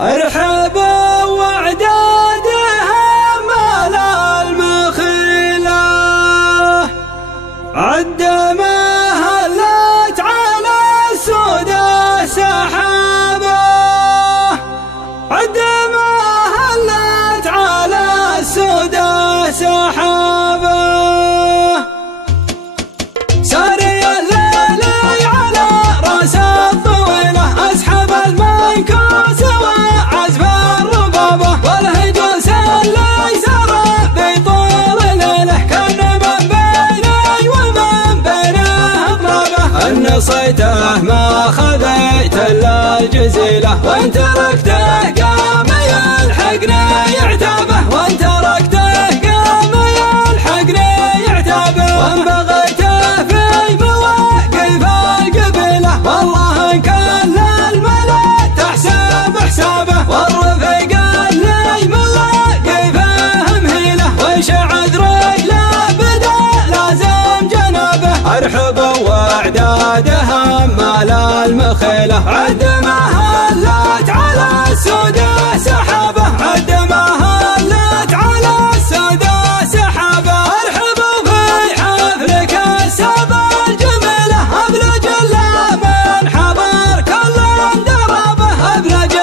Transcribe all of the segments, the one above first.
ارحب وعدادها مال المخيلة عد ما هلت على السودة سحابة عد ما هلت على السودة سحابة ساري الليل على راس الطويلة اسحب المنكوس وعزف الربابة والهجوس اللي سار بطول ليله كان من بيني ومن بينه اضرابه ان صيته ما خذيت الا الجزيله وان تركته قام يلحقني يعتابه وان تركته قام يلحقني يعتابه وان بغيته في مواقف القبيله والله ان كان الملا تحسب حسابه والرفيق اللي مواقفه مهيله وش عذري لا بدا لازم جنابه ارحب واعدادها مال المخيله عد ما هلت على السودة سحابه عد ما هلت على السودة سحابه ارحب في حفلك السبع الجميله ابلج من حضر كل درابه ابلج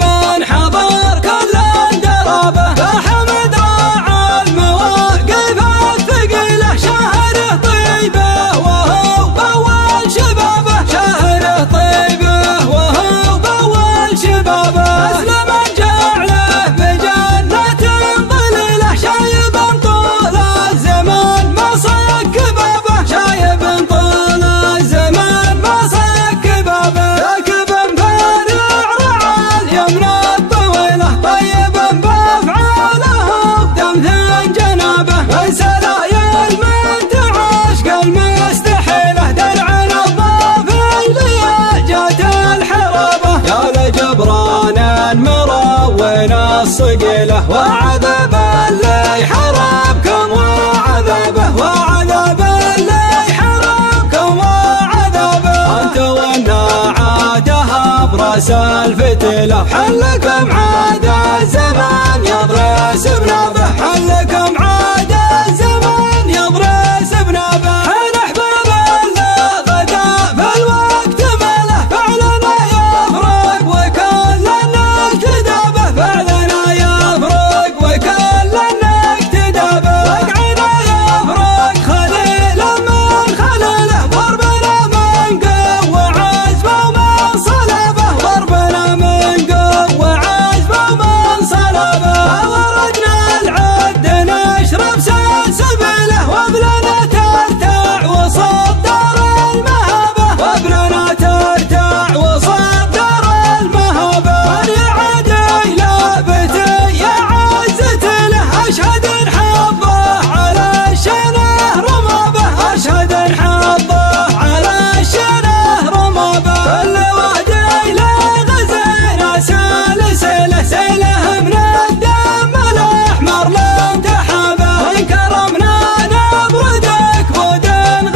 من حضر كل درابه فحمد راعى المواقف الثقيله شهر طيبه وهو بول شبابه شهر طيبه وهو بول شبابه اسلم جعله بجنة ظليله شايب طول الزمان ما صك بابه شايب طول الزمان ما صك بابه راكب فارع رعى اليمن الطويله طيب بافعاله بدمث جنابه من سلايا من تعاشق المستحيله درع الضافي لي جات الحرابه يا لجبران مروين الصقيله وعذب اللي حربكم وعذبه وعذب اللي حربكم وعذبه انت والنعادها براس الفتيله حلكم عاد الزمان يضرس بنابه حلكم عاد الزمان يضرس بنابه حين احباب اللي غدا في الوقت ماله فعلنا يفرق وكل اقتدابه فعلنا يفرق وكل اقتدابه وقعنا يفرق خليل من خليله ضربنا من قوة عزبه ومن صلابه ضربنا من قوة عزبه ومن صلابه وردنا العد نشرب سلسبيله وابلنا ترتاع وسط دار المهابه وابلنا ترتاع وسط دار المهابه من يعد الى بيتي يا عزتي له اشهد ان حظه على الشنه رمابه اشهد ان حظه على الشنه رمابه كل وادي له غزينا سلسله سيله من الدم الاحمر لم تحابه وان كرمنا نبردك بود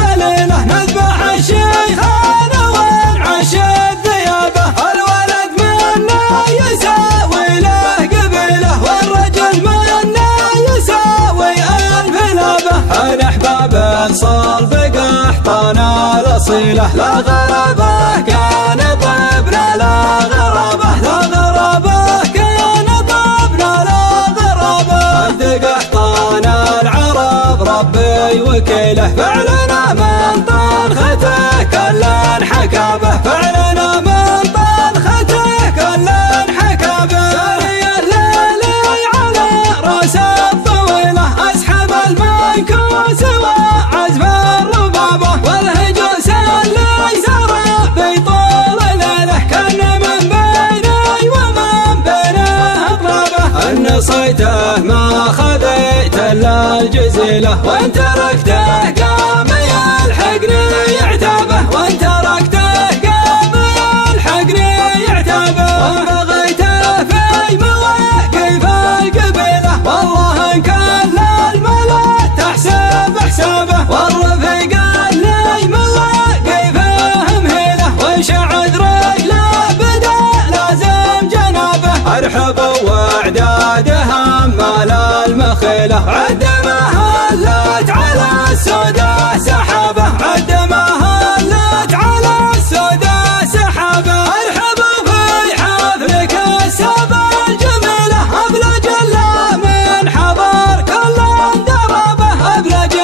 غليله نذبح الشيخان ونعش الذيابه الولد منا يساوي له قبيله والرجل منا يساوي الف لابه ان احباب صلب قحطنا الاصيله لا غرابه كان طيبنا لا غرابه لا غرابه كان طيبنا لا غرابه قد قحطنا العرب ربي وكيله فعلنا من طنخته كل حكابه فعلنا من طنخته كل حكابه ساري الليل على راس الطويله اسحب المنكوس وعزف الربابه والهجوس اللي سار بطول ليله كان من بيني ومن بينه اضرابه ان صيته ما خذيت الا الجزيله وان تركته قام يلحقني يعتابه وان تركته قام يلحقني يعتابه وان بغيته في مواقف القبيله والله ان كان الملا تحسب حسابه والرفيق اللي مواقفه مهيله وش عذري لا بدا لازم جنابه ارحبوا واعدادها مال المخيله، عد ما هلت على السودا سحابه، عد ما هلت على السودا سحابه. ارحبوا في حفلك السبع الجميله، ابلج من حضر كل دربه، ابلج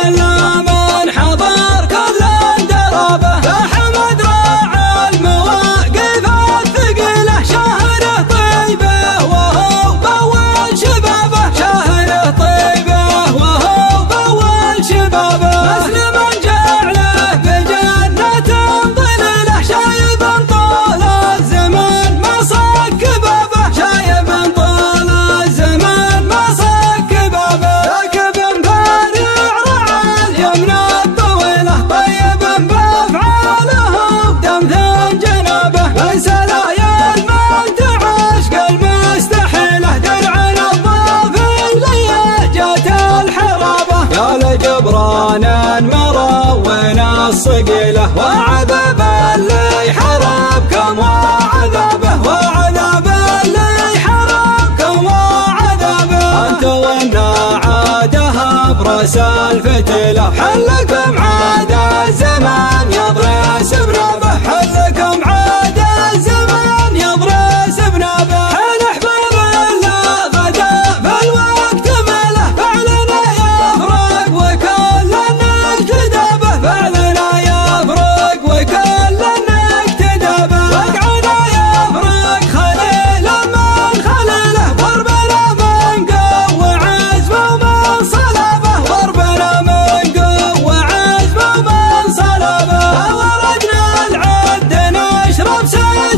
من حضر كل دربه. فحمد راعى المواقف الثقيله، شاهده طيبه وهو بول شبابه، شاهده طيبه وهو بول شبابه. مسلم جعله بجنة ظليله، شايب طول الزمان ما صك بابه، شايب طول الزمان ما صك بابه. راكب بارع رعى اليمنى الطويله، طيب بافعاله بدمث جنابه. من سلايا المنتع عشق المستحيله، درع الضافي لي جات الحرابه. يا لجبران مروين الصقيله، وعذاب اللي حربكم وعذابه، وعذاب اللي حربكم وعذابه. انت والنعادها براس الفتيله، حلكم عاد الزمان يضرس بنابه، حلكم عاد الزمان يضرس بنابه. حين احباب الله غدا فالوقت ماله، فعلنا يفرق وكل نقتدى به، فعلنا يفرق وكل نقتدى به. وقعنا يفرق خليل من خليله، ضربنا من قوة عزمه ومن صلابه، ضربنا من قوة عزمه ومن صلابه. وردنا العد نشرب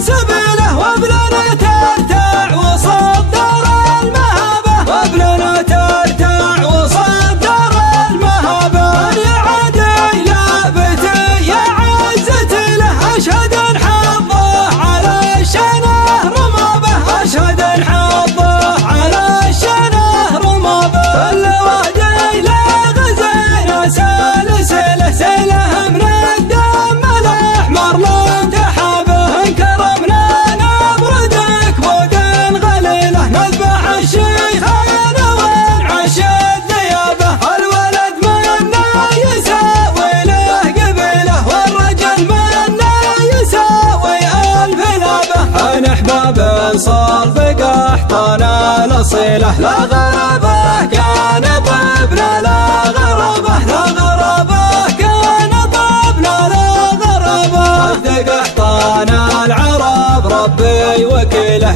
سبيله، وبلنا ترتع وسط دار المهابه، وبلنا ترتع وسط دار المهابه. من يعد لابتي يا عزتي له، اشهد ان حظه على الشنه رمابه، اشهد ان حظه على الشنه رمابه. فالوادي لا غزينا سلسله، سله من الدم الاحمر لن تحابه. ان كرمنا نبردك ودن غليله، نذبح الشيخين ونعشد ثيابه. الولد منا يساوي له قبيله، والرجل منا يساوي الف لابه. عن احباب صار بقحطنا الاصيله، لا غرابه كان طبنا لا غرابه، لا غرابه كان طبنا لا غرابه. اخذ قحطنا العرب ربي وكيله،